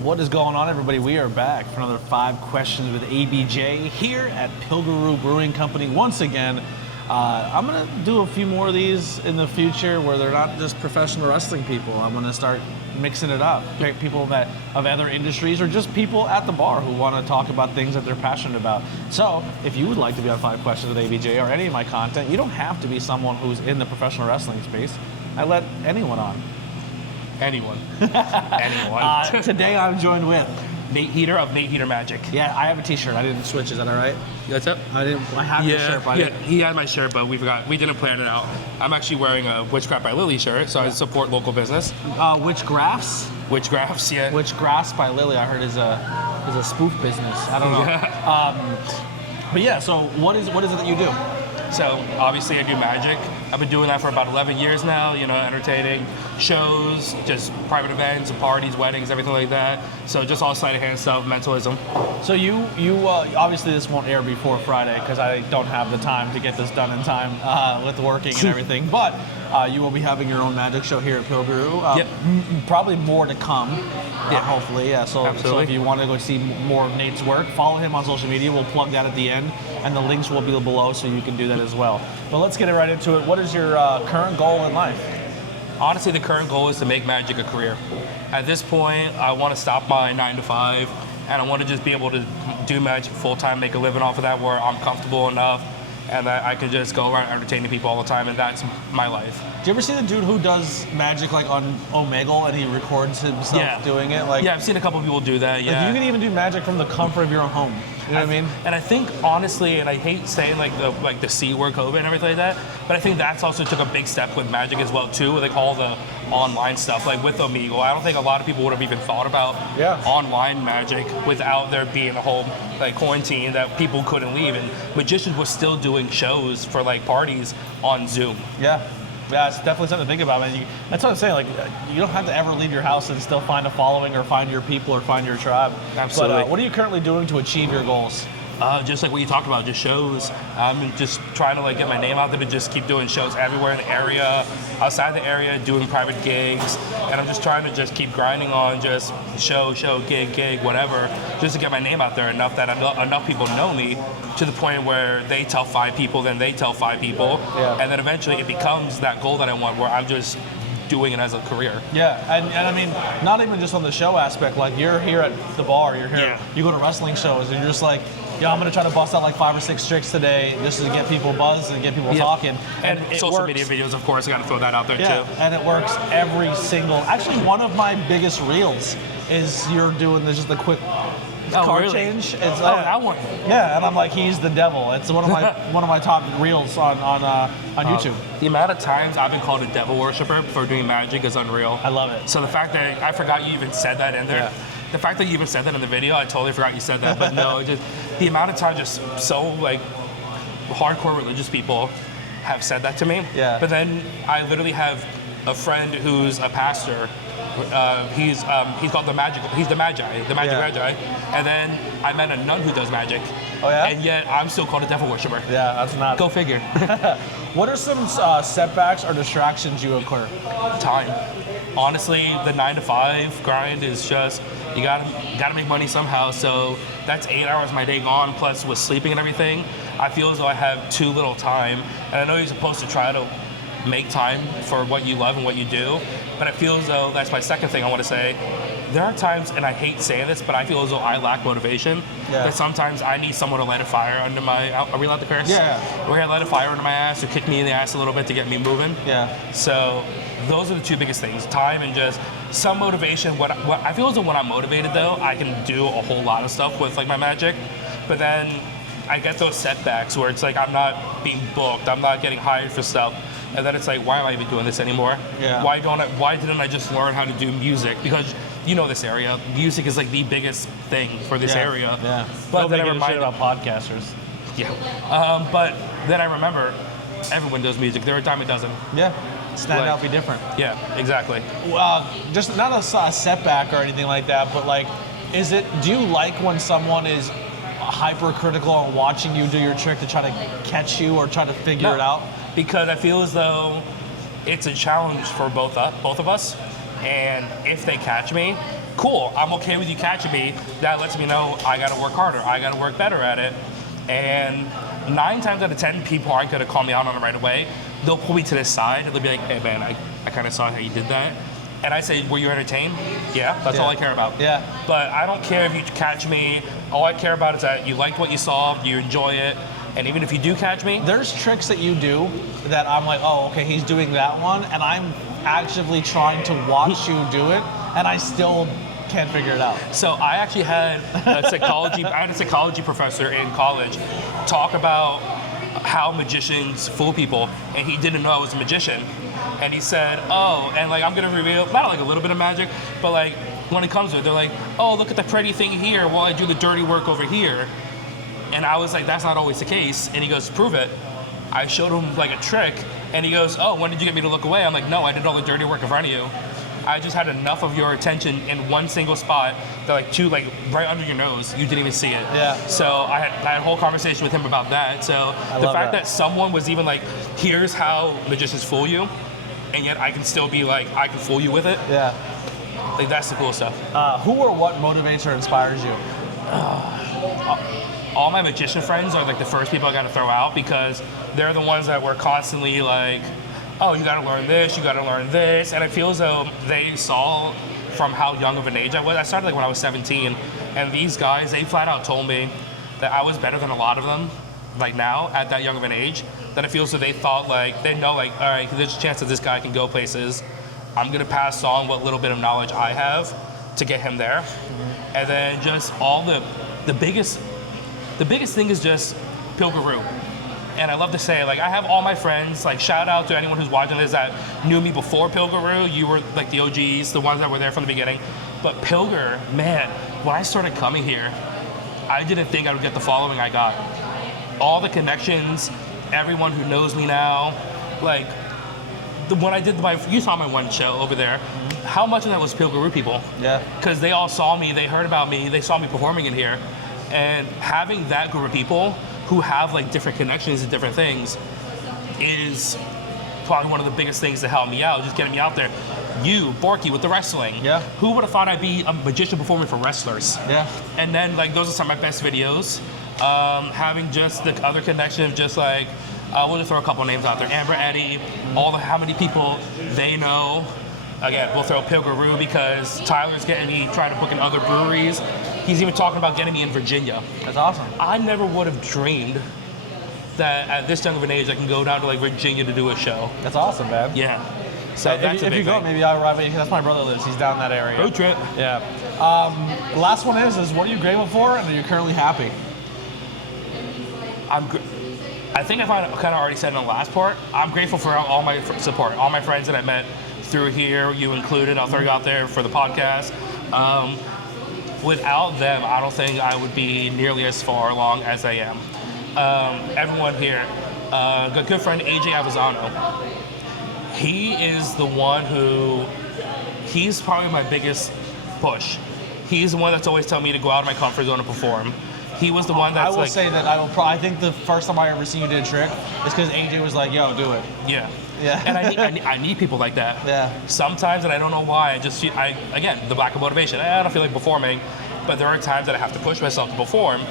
What is going on, everybody? We are back for another 5 questions with ABJ here at Pilguru Brewing Company. Once again, I'm going to do a few more of these in the future where they're not just professional wrestling people. I'm going to start mixing it up. Pick people that of other industries or just people at the bar who want to talk about things that they're passionate about. So if you would like to be on 5 questions with ABJ or any of my content, you don't have to be someone who's in the professional wrestling space. I let anyone on. Anyone. Anyone. Today I'm joined with Nate Heater of Nate Heater Magic. Yeah, I have a t-shirt. I didn't switch. Is that all right? What's up? I have your shirt, but he had my shirt, but we forgot. We didn't plan it out. I'm actually wearing a WitchCraftsByLilly shirt, so I support local business. WitchCrafts? WitchCrafts, yeah. WitchCraftsByLilly, I heard is a spoof business. I don't know. But yeah, so what is it that you do? So obviously I do magic. I've been doing that for about 11 years now, you know, entertaining shows, just private events, parties, weddings, everything like that. So just all sleight of hand stuff, mentalism. So you obviously this won't air before Friday because I don't have the time to get this done in time with working and everything. But you will be having your own magic show here at Pilguru. Yep. Probably more to come, hopefully. Yeah, so if you want to go see more of Nate's work, follow him on social media. We'll plug that at the end, and the links will be below so you can do that as well. But let's get right into it. What is your current goal in life? Honestly, the current goal is to make magic a career. At this point, I want to stop my 9 to 5, and I want to just be able to do magic full-time, make a living off of that where I'm comfortable enough, and that I can just go around entertaining people all the time, and that's my life. Do you ever see the dude who does magic like on Omegle and he records himself doing it? Like, yeah, I've seen a couple people do that, Like you can even do magic from the comfort of your own home. You know what I mean? And I think, honestly, and I hate saying like the C word, COVID and everything like that, but I think that's also took a big step with magic as well too, with like all the online stuff, like with Omegle. I don't think a lot of people would have even thought about online magic without there being a whole like quarantine that people couldn't leave, and magicians were still doing shows for like parties on Zoom. Yeah, it's definitely something to think about, man. That's what I'm saying. Like, you don't have to ever leave your house and still find a following or find your people or find your tribe. Absolutely. But what are you currently doing to achieve your goals? Just like what you talked about, just shows. I'm just trying to like get my name out there to just keep doing shows everywhere in the area, outside the area, doing private gigs, and I'm just trying to just keep grinding on just show, gig, whatever, just to get my name out there enough that enough people know me to the point where they tell 5 people, then they tell 5 people, and then eventually it becomes that goal that I want where I'm just doing it as a career. Yeah, and I mean, not even just on the show aspect, like you're here at the bar, you're here, you go to wrestling shows, and you're just like, yeah, I'm gonna try to bust out like 5 or 6 tricks today just to get people buzzed and get people talking. And social media videos, of course, I gotta throw that out there too. And it works every single, actually one of my biggest reels is you're doing just the quick card change. It's, that one. Yeah, and I'm like, he's the devil. It's one of my top reels on YouTube. The amount of times I've been called a devil worshiper for doing magic is unreal. I love it. So the fact that I forgot you even said that in there. Yeah. The fact that you even said that in the video, I totally forgot you said that. But no, just the amount of time, just so like hardcore religious people have said that to me. Yeah. But then I literally have a friend who's a pastor. He's called the Magi, Magi. And then I met a nun who does magic. Oh yeah? And yet I'm still called a devil worshiper. Yeah, that's not. Go figure. What are some setbacks or distractions you occur? Time. Honestly, the 9 to 5 grind is just, you gotta make money somehow. So that's 8 hours of my day gone, plus with sleeping and everything. I feel as though I have too little time. And I know you're supposed to try to make time for what you love and what you do, but I feel as though, that's my second thing I want to say, there are times, and I hate saying this, but I feel as though I lack motivation, that sometimes I need someone to light a fire under my, are we allowed to curse? Yeah. We're gonna light a fire under my ass or kick me in the ass a little bit to get me moving. Yeah. So those are the 2 biggest things, time and just some motivation. What I feel as though when I'm motivated though, I can do a whole lot of stuff with like my magic, but then I get those setbacks where it's like I'm not being booked, I'm not getting hired for stuff. And then it's like, why am I even doing this anymore? Yeah. Why didn't I just learn how to do music? Because you know this area, music is like the biggest thing for this area. Yeah. But then I remind about podcasters. Yeah. But then I remember, everyone does music. There are times it doesn't. Yeah. Stand out, be different. Yeah, exactly. Just not a setback or anything like that, but like, do you like when someone is hypercritical on watching you do your trick to try to catch you or try to figure it out? Because I feel as though it's a challenge for both of us, and if they catch me, cool, I'm okay with you catching me. That lets me know I gotta work harder, I gotta work better at it. And 9 times out of 10, people aren't gonna call me out on it right away. They'll pull me to the side and they'll be like, hey man, I kind of saw how you did that. And I say, were you entertained? Yeah, that's all I care about. Yeah. But I don't care if you catch me. All I care about is that you liked what you saw, you enjoy it. And even if you do catch me, there's tricks that you do that I'm like, oh, okay, he's doing that one, and I'm actively trying to watch you do it, and I still can't figure it out. So I actually had a psychology professor in college talk about how magicians fool people, and he didn't know I was a magician. And he said, oh, and like I'm gonna reveal, not like a little bit of magic, but like when it comes to it, they're like, oh, look at the pretty thing here while I do the dirty work over here. And I was like, that's not always the case. And he goes, prove it. I showed him like a trick, and he goes, oh, when did you get me to look away? I'm like, no, I did all the dirty work in front of you. I just had enough of your attention in one single spot that like right under your nose, you didn't even see it. Yeah. So I had a whole conversation with him about that. So the fact that someone was even like, here's how magicians fool you, and yet I can still be like, I can fool you with it. Yeah. Like that's the cool stuff. Who or what motivates or inspires you? All my magician friends are like the first people I gotta throw out, because they're the ones that were constantly like, oh, you gotta learn this, you gotta learn this. And I feel as though they saw from how young of an age I was. I started like when I was 17, and these guys, they flat out told me that I was better than a lot of them, like now, at that young of an age, that I feel as though they thought like, they know like, all right, there's a chance that this guy can go places. I'm gonna pass on what little bit of knowledge I have to get him there. Mm-hmm. And then just all the biggest thing is just Pilgaroo. And I love to say, like, I have all my friends, like, shout out to anyone who's watching this that knew me before Pilgaroo. You were like the OGs, the ones that were there from the beginning. But Pilgar, man, when I started coming here, I didn't think I would get the following I got. All the connections, everyone who knows me now, like, when I did you saw my one show over there, how much of that was Pilgaroo people? Yeah. Because they all saw me, they heard about me, they saw me performing in here. And having that group of people who have like different connections and different things is probably one of the biggest things to help me out, just getting me out there. You, Borky, with the wrestling. Yeah. Who would have thought I'd be a magician performing for wrestlers? Yeah. And then like those are some of my best videos. Having just the other connection of just like, we'll just throw a couple names out there. Amber, Eddie, how many people they know. Again, we'll throw Pilgaroo because Tyler's getting me trying to book in other breweries. He's even talking about getting me in Virginia. That's awesome. I never would have dreamed that at this young of an age I can go down to like Virginia to do a show. That's awesome, man. Yeah. So that's a big thing. If you go, maybe I'll arrive with you. That's my brother lives. He's down that area. Road trip. Yeah. The last one is what are you grateful for, and are you currently happy? I think I kind of already said in the last part. I'm grateful for all my support, all my friends that I met through here, you included. I'll throw you out there for the podcast. Without them, I don't think I would be nearly as far along as I am. Everyone here, a good friend, AJ Avizano, he is the one he's probably my biggest push. He's the one that's always telling me to go out of my comfort zone and perform. He was the one that's I will say that I think the first time I ever seen you do a trick is because AJ was like, yo, do it. Yeah. Yeah. And I need people like that. Yeah. Sometimes, and I don't know why, again, the lack of motivation. I don't feel like performing, but there are times that I have to push myself to perform.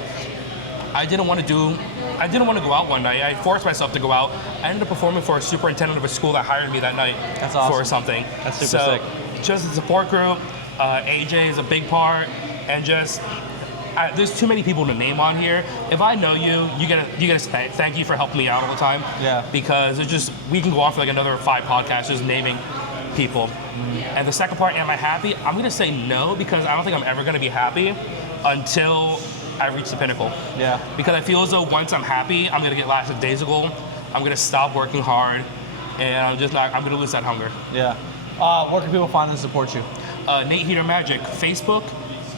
I didn't want to go out one night. I forced myself to go out. I ended up performing for a superintendent of a school that hired me that night. That's awesome. For something. That's super sick. Just the support group, AJ is a big part, and just, there's too many people to name on here. If I know you gotta thank you for helping me out all the time. Yeah. Because we can go on for like another 5 podcasts just naming people. And the second part, am I happy? I'm gonna say no, because I don't think I'm ever gonna be happy until I reach the pinnacle. Yeah. Because I feel as though once I'm happy, I'm gonna get lackadaisical. I'm gonna stop working hard, and I'm gonna lose that hunger. Yeah. Where can people find and support you? Nate Heater Magic, Facebook,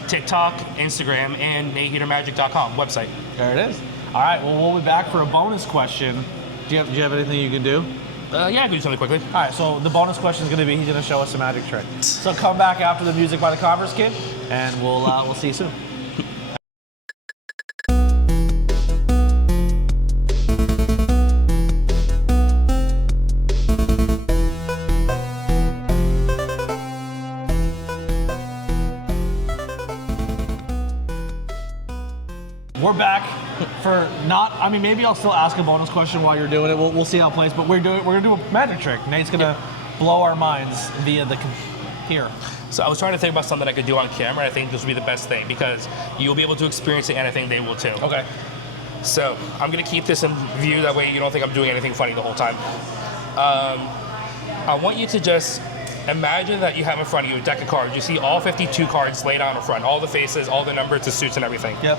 TikTok, Instagram, and NateHeaterMagic.com website. There it is. All right, well, we'll be back for a bonus question. Do you have anything you can do? Yeah, I can do something quickly. All right, so the bonus question is going to be, he's going to show us a magic trick. So come back after the music by the Converse Kid, and we'll see you soon. We're back for not, I mean, maybe I'll still ask a bonus question while you're doing it. We'll see how it plays, but we're gonna do a magic trick. Nate's gonna blow our minds via the here. So I was trying to think about something I could do on camera. I think this would be the best thing because you'll be able to experience it, and I think they will too. Okay. So I'm gonna keep this in view. That way you don't think I'm doing anything funny the whole time. I want you to just imagine that you have in front of you a deck of cards. You see all 52 cards laid out in front, all the faces, all the numbers, the suits, and everything. Yep.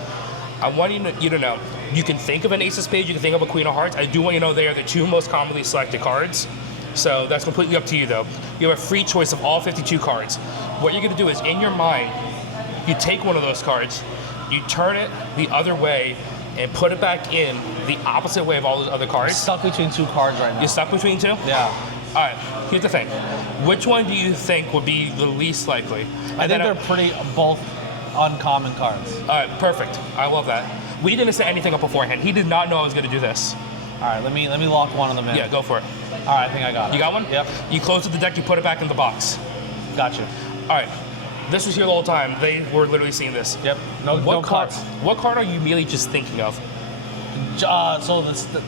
I want you to know, you can think of an ace of spades, you can think of a queen of hearts. I do want you to know they are the two most commonly selected cards. So that's completely up to you though. You have a free choice of all 52 cards. What you're gonna do is, in your mind, you take one of those cards, you turn it the other way, and put it back in the opposite way of all those other cards. I'm stuck between two cards right now. You're stuck between two? Yeah. All right, here's the thing. Which one do you think would be the least likely? I think they're pretty both uncommon cards. All right, perfect. I love that. We didn't set anything up beforehand. He did not know I was going to do this. All right, let me lock one of them in. Yeah, go for it. All right, I think I got it. You got one? Yep. You close the deck, you put it back in the box. Gotcha. All right. This was here the whole time. They were literally seeing this. Yep. No cards. What card are you immediately just thinking of? So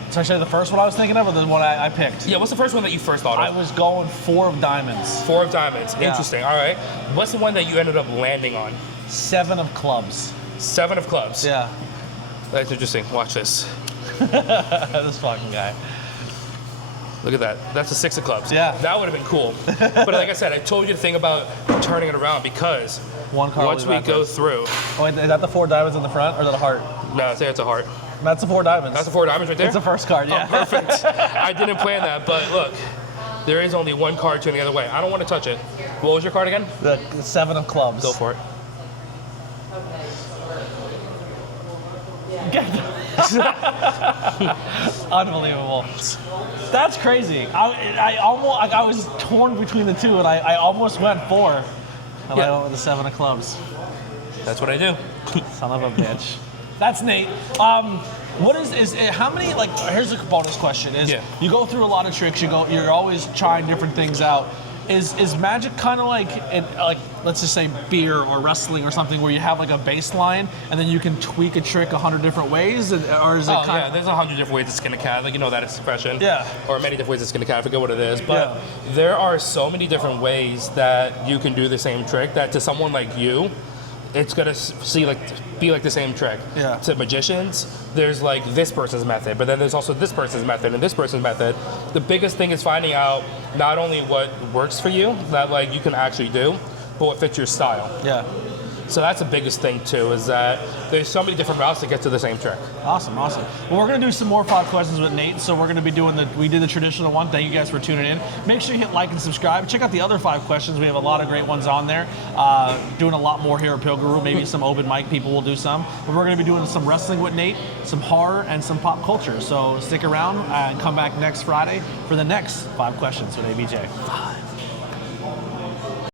should I say the first one I was thinking of, or the one I picked? Yeah, what's the first one that you first thought of? I was going 4 of diamonds. 4 of diamonds. Yeah. Interesting. All right. What's the one that you ended up landing on? 7 of clubs. 7 of clubs. Yeah. That's interesting. Watch this. This fucking guy. Look at that. That's a 6 of clubs. Yeah. That would have been cool. But like I said, I told you to think about turning it around because one card once we go through. Oh, wait, is that the 4 diamonds in the front, or is that a heart? No, I think it's a heart. That's the 4 diamonds. That's the 4 diamonds right there? It's the first card, yeah. Oh, perfect. I didn't plan that, but look, there is only one card turning the other way. I don't want to touch it. What was your card again? The 7 of clubs. Go for it. Unbelievable. That's crazy. I almost, I was torn between the two, and I almost went 4, and I went with the 7 of clubs. That's what I do. Son of a bitch. That's Nate. What is how many, like, here's a bonus question, is you go through a lot of tricks, you're always trying different things out. Is magic kind of like let's just say beer or wrestling or something, where you have like a baseline and then you can tweak a trick 100 different ways, or is it kind of... there's 100 different ways to skin a cat, like, you know that expression. Yeah. Or many different ways to skin a cat, I forget what it is, but there are so many different ways that you can do the same trick that to someone like you, it's gonna be like the same trick. Yeah. To magicians, there's like this person's method, but then there's also this person's method and this person's method. The biggest thing is finding out not only what works for you, that like you can actually do, but what fits your style. Yeah. So that's the biggest thing too, is that there's so many different routes to get to the same trick. Awesome, awesome. Well, we're gonna do some more 5 questions with Nate, so we're gonna be doing we did the traditional one. Thank you guys for tuning in. Make sure you hit like and subscribe. Check out the other 5 questions. We have a lot of great ones on there. Doing a lot more here at Pilgrim. Maybe some open mic people will do some. But we're gonna be doing some wrestling with Nate, some horror, and some pop culture. So stick around and come back next Friday for the next 5 questions with ABJ. 5.